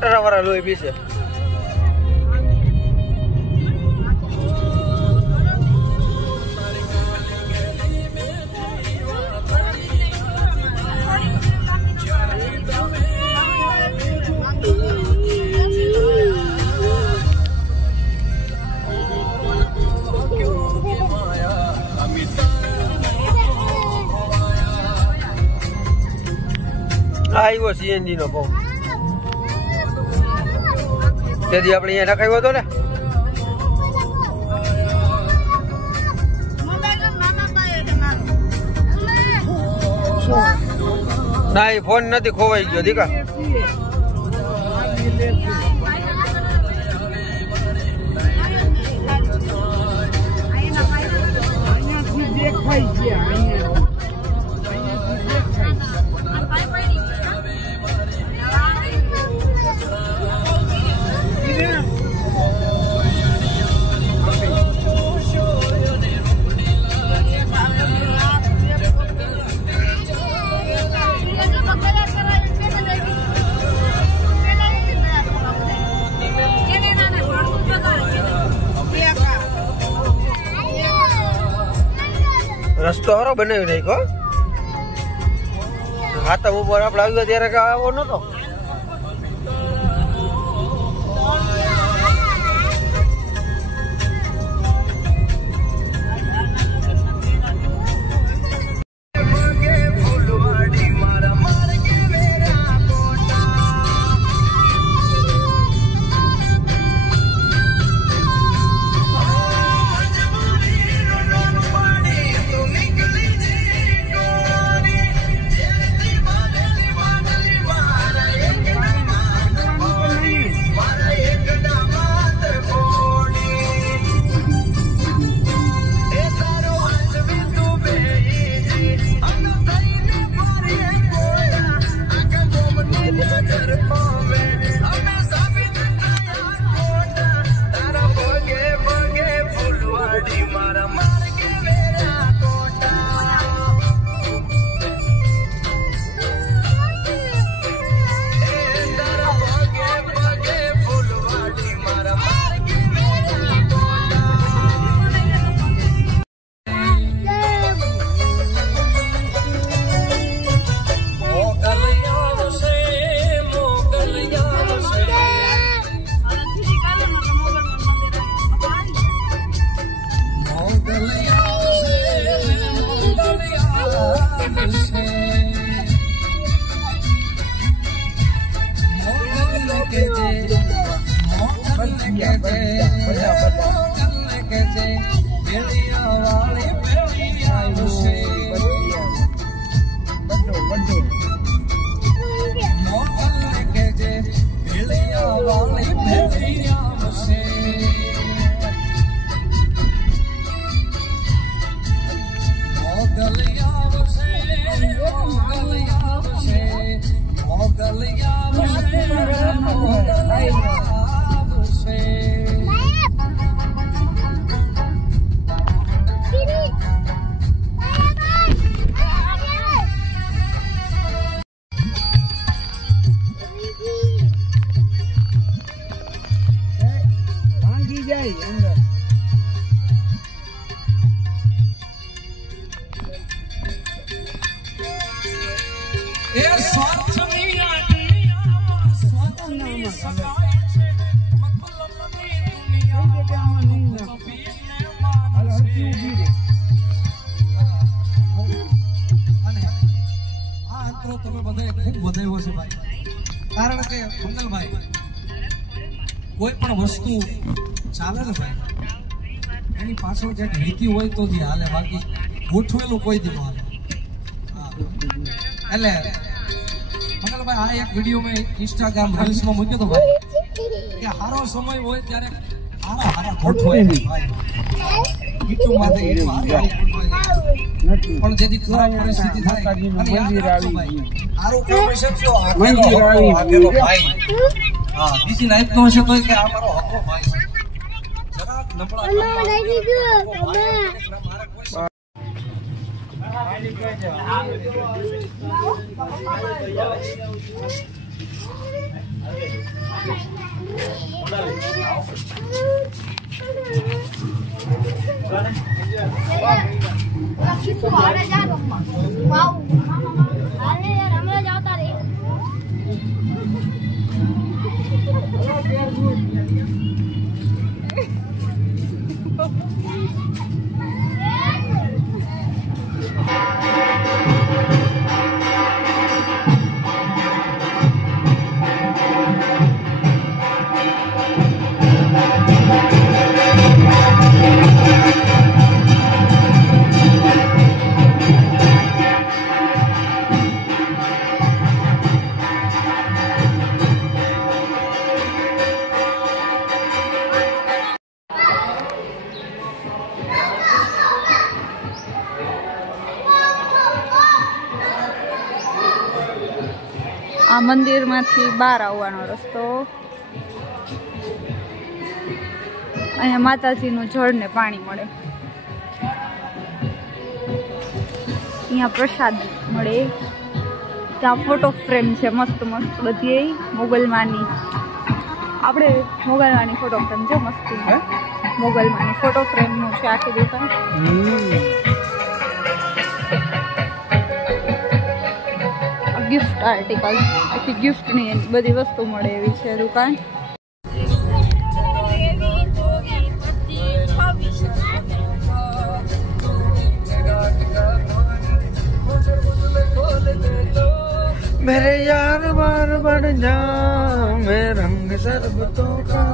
कटरा वाला लोही भी से આવ્યો સીએનજી નો પંપ તેથી આપણે અહીંયા રખાયો હતો ને ના એ ફોન નથી ખોવાઈ ગયો દીકા રસ્તો હારો બનાવી નાખ્યો હાથમ ઉપર આપણે આવ્યો ત્યારે આવો નતો કારણ કે મંગલભાઈ કોઈ પણ વસ્તુ ચાલે ને ભાઈ એની પાછળ જે નીતિ હોય તો જ હાલે, બાકી ગોઠવેલું કોઈ દી હાલે. એટલે મંગલભાઈ આ એક વિડીયો મેં ઇન્સ્ટાગ્રામ રીલ્સમાં મૂક્યો તો ભાઈ કે સારો સમય હોય ત્યારે હારા ગોઠવાય ભાઈ ઈટુમાંથી પણ જેથી ખરાબ પરિસ્થિતિ થાય અને યાદ રાખજો ભાઈ આરો પ્રોફેશન તો આગેલો ભાઈ બીજી લાઈફ નો હશે તો કે આ મારો હકો ભાઈ જરા નબળા આ મંદિરમાંથી બહાર આવવાનો રસ્તો. અહીંયા માતાજીનું જળ ને પાણી મળે. અહીંયા પ્રસાદ મળે. ત્યાં ફોટો ફ્રેમ છે મસ્ત મસ્ત બધી મોગલમાની. આપણે મોગલમાની ફોટો ફ્રેમ જો મસ્ત છે. મોગલમાની ફોટો ફ્રેમનું છે આખી દુકાન. ગિફ્ટ આર્ટિકલ આખી ગિફ્ટની બધી વસ્તુ મળે એવી છે દુકાન. मेरे यार बार बन जा मैं रंग शरबतों का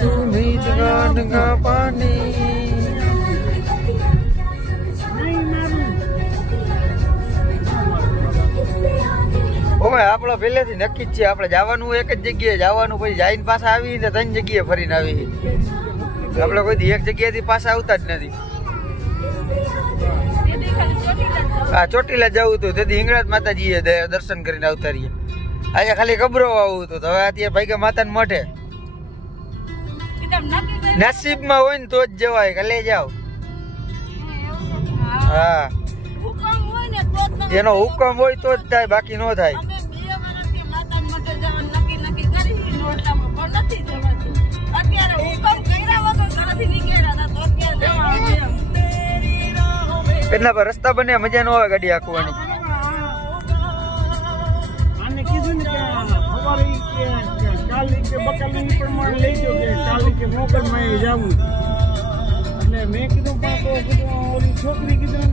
तू मीठ गाढ़ का पानी. ઓમે આપણો પહેલેથી નક્કી જ છે. આપણે જવાનું એક જ જગ્યાએ જવાનું, પછી જઈને પાછા આવીને 3 જગ્યાએ ફરીને આવી. આપણે કોઈ એક જગ્યાએથી પાછા આવતા જ નથી. હા, ચોટીલા જવું હતું તેથી હિંગળાજ માતાજીએ દર્શન કરીને આવતા રહીએ. આજે ખાલી કબરો આવું હતું. હવે અત્યારે ભાઈ માતાને મઠે નસીબમાં હોય ને તો જ જવાય. કે લઈ જાવ. હા, એનો હુકમ હોય તો જ થાય, બાકી ન થાય. એટલા પર રસ્તા બને મજા ન આવે ગાડી આંકવાની. છોકરી કીધું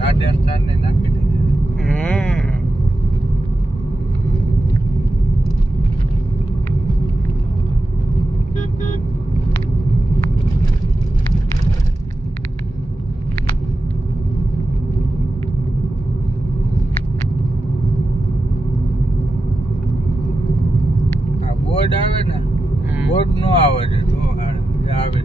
રાજસ્થાન ને નાખી બોર્ડ આવે ને, બોર્ડ નો આવે છે તો આવે.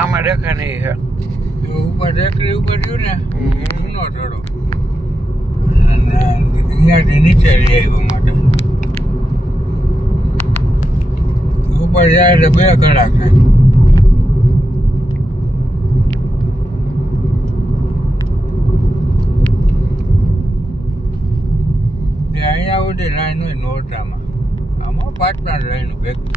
આમાં દેખા નહીં છે જો ઉપર ટેકરી ઉપર રહ્યું ને જૂનો થોડો અને અહીંયાથી નીચે લઈ આવ્યો માટે ઉપર જાય એટલે 2 કલાક થાય. અહીંયા સુધી લાઈન હોય નોરતામાં આમાં પાટના લાઈન ભેગું